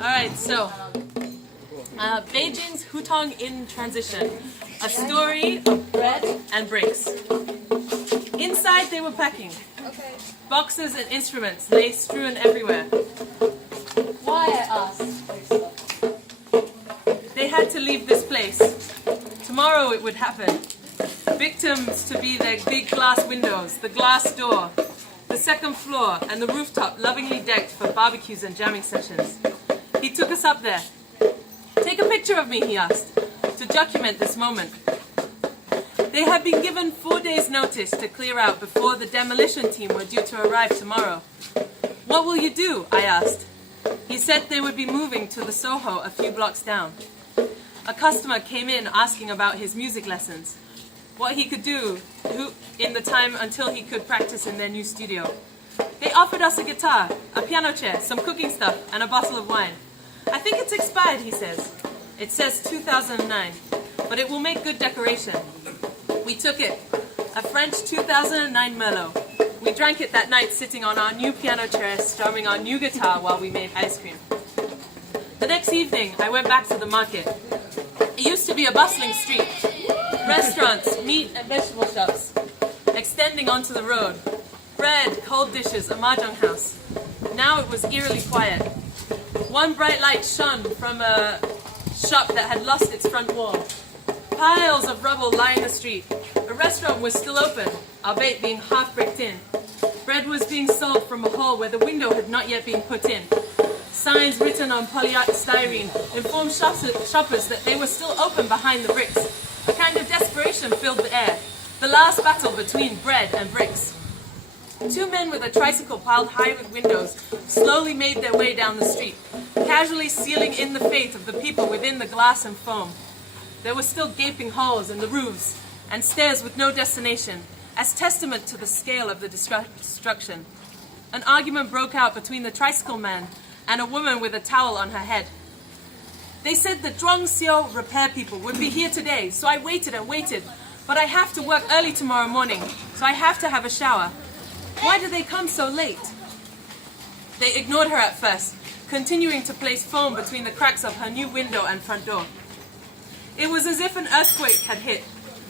Alright, so Beijing's hutong in transition. A story of bread and bricks. Inside they were packing. Boxes and instruments lay strewn everywhere. Why, I asked. They had to leave this place. Tomorrow it would happen. Victims to be their big glass windows, the glass door, the second floor and the rooftop lovingly decked for barbecues and jamming sessions. He took us up there. Take a picture of me, he asked, to document this moment. They had been given 4 days' notice to clear out before the demolition team were due to arrive tomorrow. What will you do? I asked. He said they would be moving to the Soho a few blocks down. A customer came in asking about his music lessons, what he could do in the time until he could practice in their new studio. They offered us a guitar, a piano chair, some cooking stuff, and a bottle of wine. I think it's expired, he says. It says 2009, but it will make good decoration. We took it, a French 2009 Merlot. We drank it that night sitting on our new piano chair, strumming our new guitar while we made ice cream. The next evening, I went back to the market. It used to be a bustling street. Restaurants, meat and vegetable shops, extending onto the road. Bread, cold dishes, a mahjong house. Now it was eerily quiet. One bright light shone from a shop that had lost its front wall. Piles of rubble lined the street. A restaurant was still open, albeit being half bricked in. Bread was being sold from a hall where the window had not yet been put in. Signs written on polystyrene informed shoppers that they were still open behind the bricks. A kind of desperation filled the air. The last battle between bread and bricks. 2 men with a tricycle piled high with windows slowly made their way down the street, casually sealing in the fate of the people within the glass and foam. There were still gaping holes in the roofs and stairs with no destination, as testament to the scale of the destruction. An argument broke out between the tricycle man and a woman with a towel on her head. They said the Zhuangxiu repair people would be here today, so I waited and waited, but I have to work early tomorrow morning, so I have to have a shower. Why do they come so late? They ignored her at first, continuing to place foam between the cracks of her new window and front door. It was as if an earthquake had hit.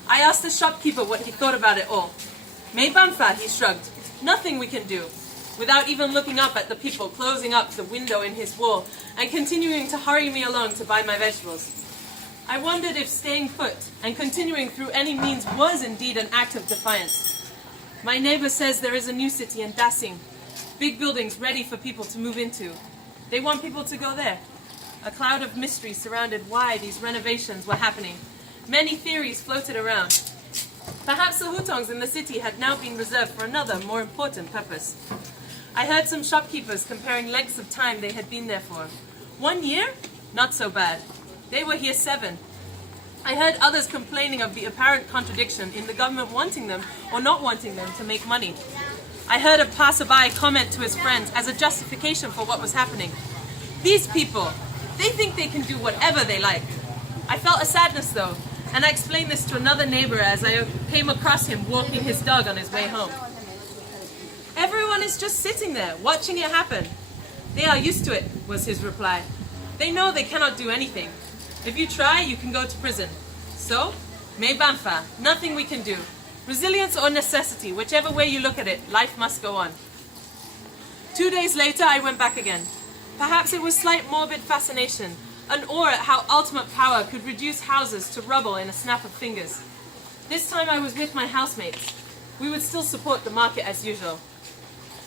I asked the shopkeeper what he thought about it all. "没办法," he shrugged. "Nothing we can do," without even looking up at the people closing up the window in his wall and continuing to hurry me along to buy my vegetables. I wondered if staying put and continuing through any means was indeed an act of defiance. My neighbor says there is a new city in Beijing, big buildings ready for people to move into. They want people to go there. A cloud of mystery surrounded why these renovations were happening. Many theories floated around. Perhaps the hutongs in the city had now been reserved for another, more important purpose. I heard some shopkeepers comparing lengths of time they had been there for. 1 year? Not so bad. They were here 7. I heard others complaining of the apparent contradiction in the government wanting them or not wanting them to make money. I heard a passerby comment to his friends as a justification for what was happening. These people, they think they can do whatever they like. I felt a sadness though, and I explained this to another neighbor as I came across him walking his dog on his way home. Everyone is just sitting there, watching it happen. They are used to it, was his reply. They know they cannot do anything. If you try, you can go to prison. So, 没办法, nothing we can do. Resilience or necessity, whichever way you look at it, life must go on. 2 days later, I went back again. Perhaps it was slight morbid fascination, an awe at how ultimate power could reduce houses to rubble in a snap of fingers. This time I was with my housemates. We would still support the market as usual.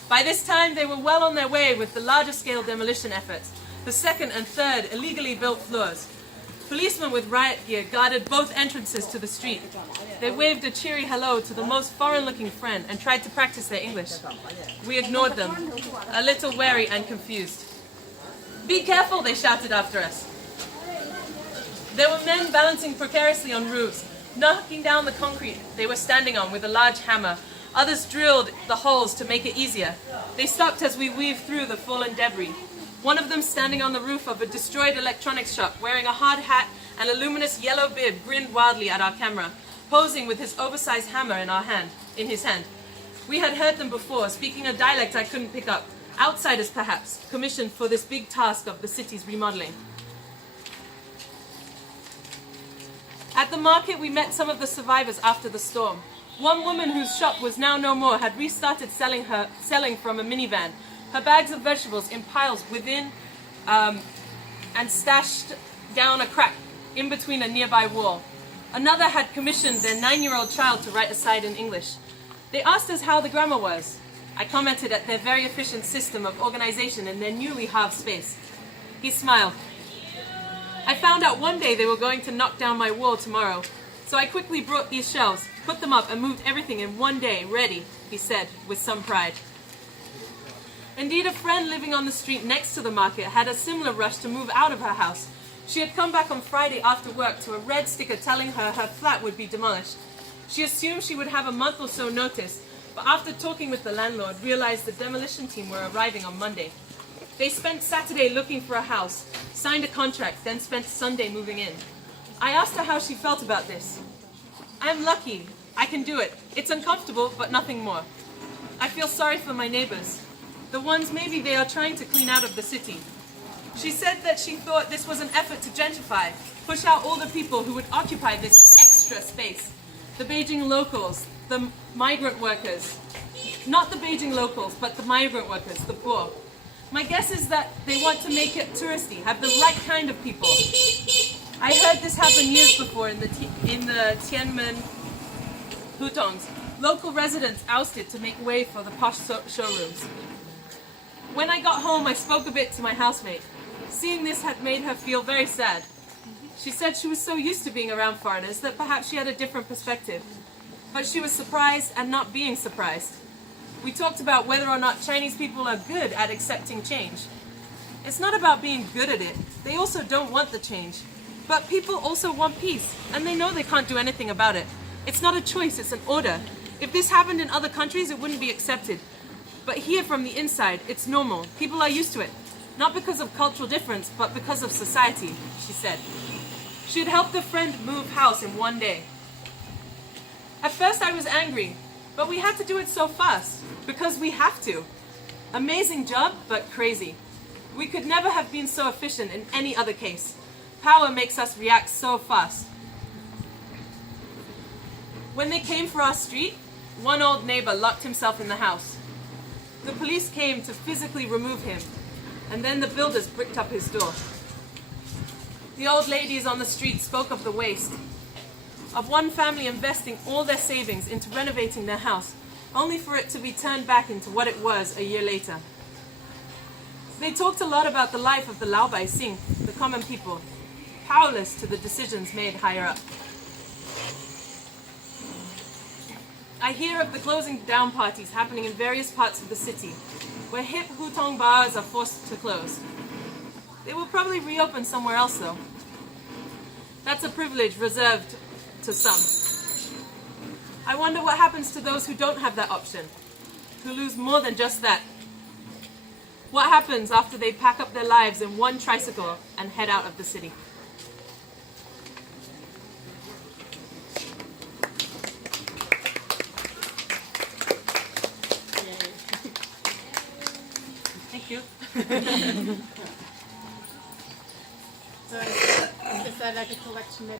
By this time, they were well on their way with the larger scale demolition efforts, the second and third illegally built floors. Policemen with riot gear guarded both entrances to the street. They waved a cheery hello to the most foreign-looking friend and tried to practice their English. We ignored them, a little wary and confused. "Be careful," they shouted after us. There were men balancing precariously on roofs, knocking down the concrete they were standing on with a large hammer. Others drilled the holes to make it easier. They stopped as we weaved through the fallen debris. One of them standing on the roof of a destroyed electronics shop, wearing a hard hat and a luminous yellow bib, grinned wildly at our camera, posing with his oversized hammer in his hand. We had heard them before, speaking a dialect I couldn't pick up, outsiders perhaps, commissioned for this big task of the city's remodeling. At the market, we met some of the survivors after the storm. One woman whose shop was now no more had restarted selling from a minivan, her bags of vegetables in piles within and stashed down a crack in between a nearby wall. Another had commissioned their 9-year-old child to write a side in English. They asked us how the grammar was. I commented at their very efficient system of organization in their newly halved space. He smiled. I found out one day they were going to knock down my wall tomorrow, so I quickly brought these shelves, put them up, and moved everything in one day, ready, he said, with some pride. Indeed, a friend living on the street next to the market had a similar rush to move out of her house. She had come back on Friday after work to a red sticker telling her her flat would be demolished. She assumed she would have a month or so notice, but after talking with the landlord, realized the demolition team were arriving on Monday. They spent Saturday looking for a house, signed a contract, then spent Sunday moving in. I asked her how she felt about this. I'm lucky. I can do it. It's uncomfortable, but nothing more. I feel sorry for my neighbors. The ones maybe they are trying to clean out of the city. She said that she thought this was an effort to gentrify, push out all the people who would occupy this extra space. The Beijing locals, the migrant workers. Not the Beijing locals, but the migrant workers, the poor. My guess is that they want to make it touristy, have the right kind of people. I heard this happen years before in the Tiananmen hutongs. Local residents ousted to make way for the posh showrooms. When I got home, I spoke a bit to my housemate. Seeing this had made her feel very sad. She said she was so used to being around foreigners that perhaps she had a different perspective. But she was surprised at not being surprised. We talked about whether or not Chinese people are good at accepting change. It's not about being good at it. They also don't want the change. But people also want peace, and they know they can't do anything about it. It's not a choice, it's an order. If this happened in other countries, it wouldn't be accepted. But here from the inside, it's normal. People are used to it. Not because of cultural difference, but because of society, she said. She had helped a friend move house in one day. At first I was angry, but we had to do it so fast, because we have to. Amazing job, but crazy. We could never have been so efficient in any other case. Power makes us react so fast. When they came for our street, one old neighbor locked himself in the house. The police came to physically remove him, and then the builders bricked up his door. The old ladies on the street spoke of the waste, of one family investing all their savings into renovating their house, only for it to be turned back into what it was a year later. They talked a lot about the life of the Lao Baixing, the common people, powerless to the decisions made higher up. I hear of the closing down parties happening in various parts of the city, where hip hutong bars are forced to close. They will probably reopen somewhere else though. That's a privilege reserved to some. I wonder what happens to those who don't have that option, who lose more than just that. What happens after they pack up their lives in one tricycle and head out of the city? Thank you. So is that like a collection?